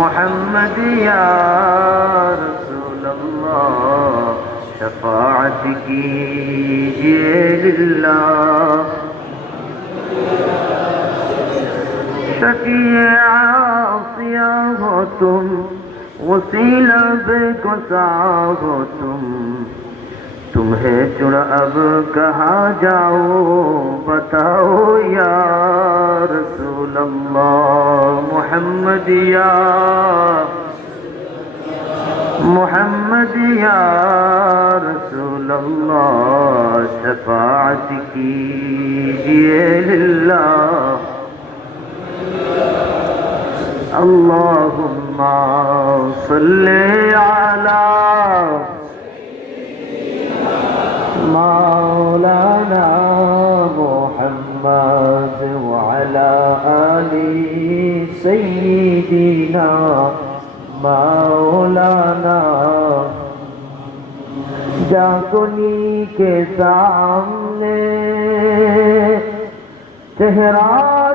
मोहम्मद या रसूल अल्लाह शफाअत कीजिए लिल्लाह। शफ़ीए आसिया हो तुम, वसीला बेगुसा हो तुम्हें चुन अब कहाँ जाओ, बताओ या रसूल अल्लाह। मोहम्मद या रसूल अल्लाह शफ़ाअत कीजिए लिल्लाह। अल्लाहुम्मा सल्ली अला मौलाना मुहम्मद व अला आलि सय्यिदिना मौलाना। जाकुनी के सामने चेहरा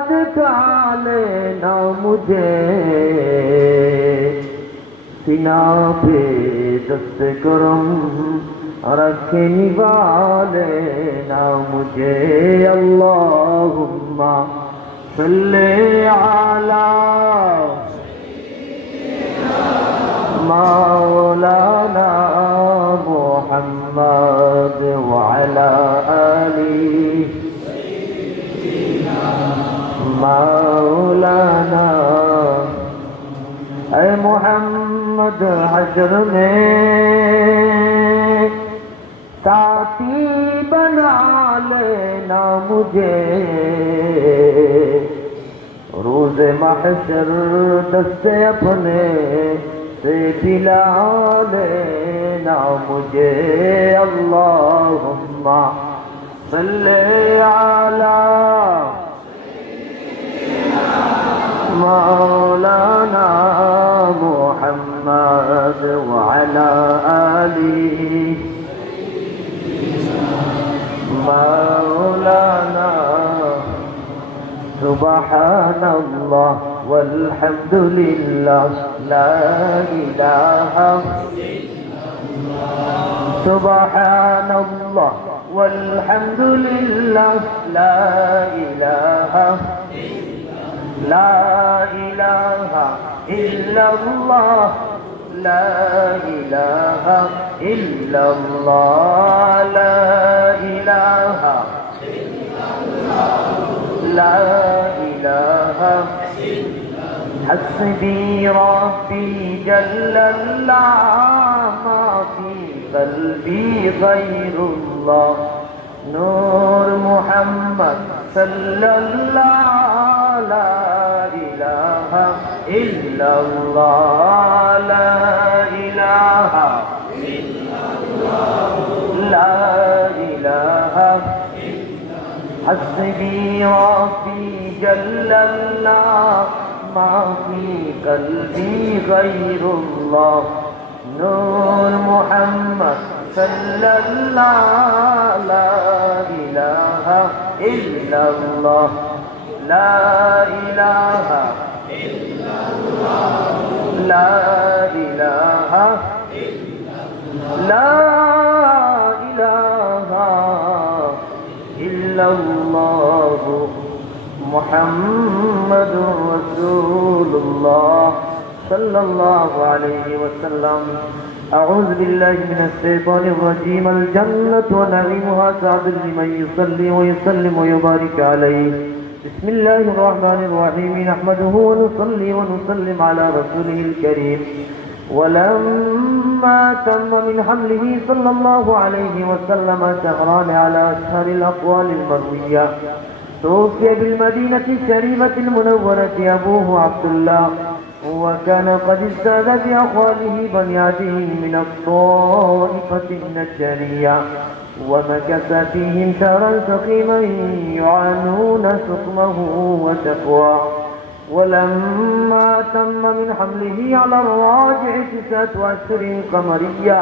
दिखा लेना मुझे, सीना पे दस्त करम रखने वाले ना मुझे। अल्लाहुम्मा सल्ली अला मौलाना मुहम्मद व अला आलि मौलाना। ऐ मोहम्मद हश्र में साथी बना लेना मुझे, रोज़ महशर दस्ते अपने से पिला लेना मुझे। अल्लाहुम्मा सल्ली अला मौलाना मुहम्मद व अला आलि मौलाना। सुबहानल्लाह वल्हम्दुलिल्लाह ला इलाहा सुबहानल्लाह वल्हम्दुलिल्लाह ला इलाहा इल्लल्लाह ला इलाहा इल्लल्लाह ला इलाहा हस्बी रब्बी जल्लल्लाह मा फी क़ल्बी गैरुल्लाह। नूर मुहम्मद सल्लल्लाह ला इलाहा इल्लल्लाह ला इलाहा हस्बी रब्बी जल्लल्लाह मा फी क़ल्बी गैरुल्लाह। नूर मुहम्मद सल्लल्लाह ला इलाहा इल्लल्लाह ला इलाहा ला इलाहा इल्लल्लाह मुहम्मदुर रसूलुल्लाह सल्लल्लाहु अलैहि वसल्लम। अऊज़ु बिल्लाहि मिनश शैतानिर रजीम। अल जन्नतु व नईमुहा साबिल लिमन युसल्ली व युसल्लिम व युबारिक अलैहि। बिस्मिल्लाहिर रहमानिर रहीम। नहमदुहु व नुसल्ली व नुसल्लिम अला रसूलिहिल करीम। वलम्मा तम्म मिन हम्लिही सल्लल्लाहु अलैहि वसल्लम शहरान अला अशहरिल अक़वालिल मरविय्या तूफ़िया बिल मदीनति शरीफतिल मुनव्वरति अबूहु अब्दुल्लाह وكان قد ازداد بأخواله بنياته من الطائفة النجارية ومكث فيهم شهرا سقيما يعانون سقمه وتقواه. ولما تم من حمله على الراجع 9 أشهر قمرية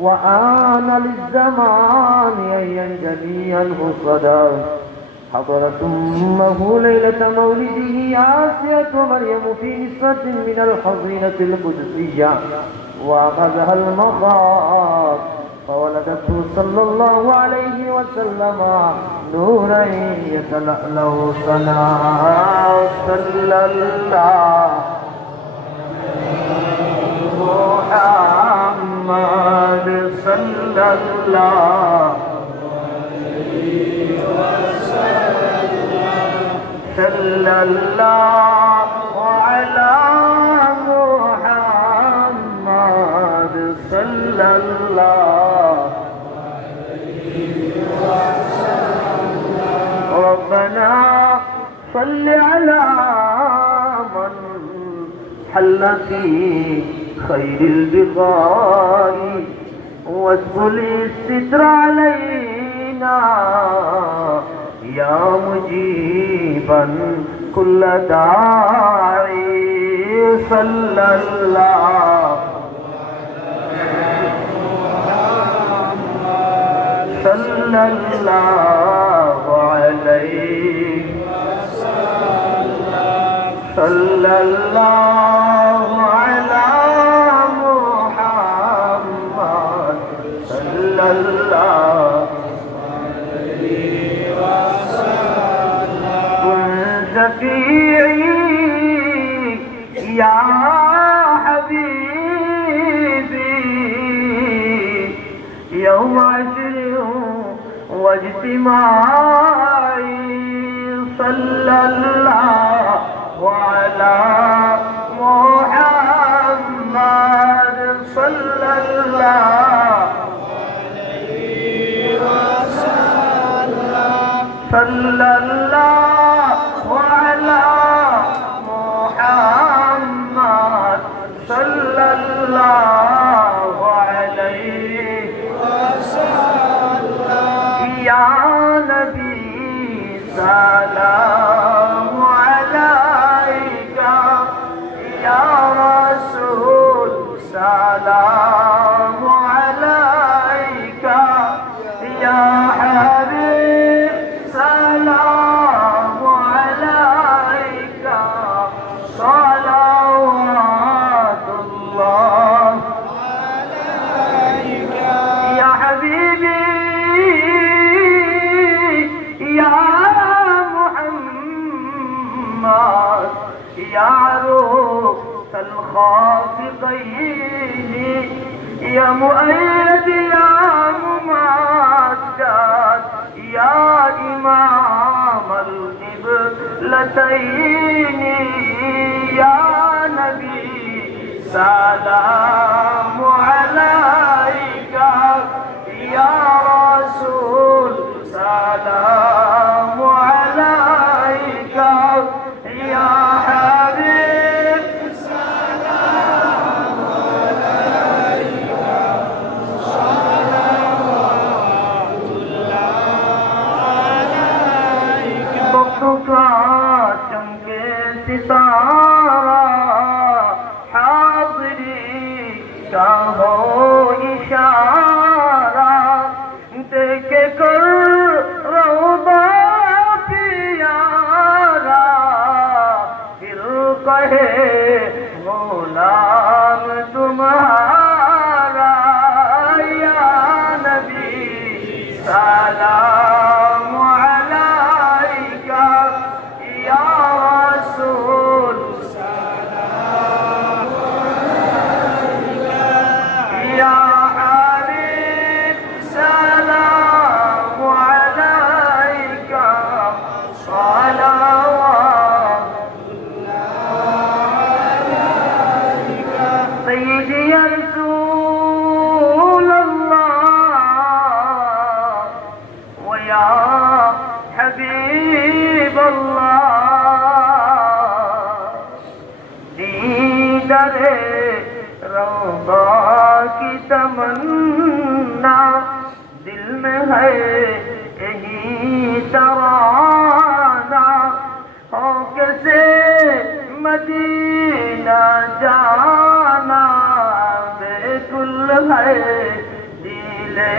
وآن للزمان أن ينجلي عنه الصدى حضرت أمه ليلة مولده آسية مريم في نسبة من الحضينة القدسية وأخذها المخاض فولدته صلى الله عليه وسلم نورا يتلألأ صنعا صلى الله محمد صلى الله صلى الله على محمد صلى الله ربنا صل على من حل في خير البقاء واسبل الستر علينا يا مجيبا كل داعي صلى الله صلى الله عليه صلى الله على محمد صلى الله شفيعي يا حبيبي يوم عشر واجتماعي صلى الله على محمد صلى الله عليه وسلم صلى الله على محمد صلى الله عليه وسلم يا نبي سلام عليك يا رسول سلام عليك يا حبيب سلام عليك صلوات الله عليك يا حبيبي يا محمد يا عروس الخافقين يا مؤيد يا ممجد يا إمام القبلتين يا نبي سلام عليك يا رسول سلام عليك يا حبيب سلام عليك صلوات الله عليك وقتك चमके सितारा हाज़री का हो इशारा देखे कर रौदा प्यारा दिल कहे गुलाम तुम्हारा या नबी सलाम अलैका या रसूल सलाम अलैका या हबीब सलाम अलैका सलावत सय्यदी या रसूल अल्लाह व या हबीब अल्लाह दीदारे रौदा की तमन्ना दिल में है यही तराना हो कैसे मदीना जाना बेकुल है दिले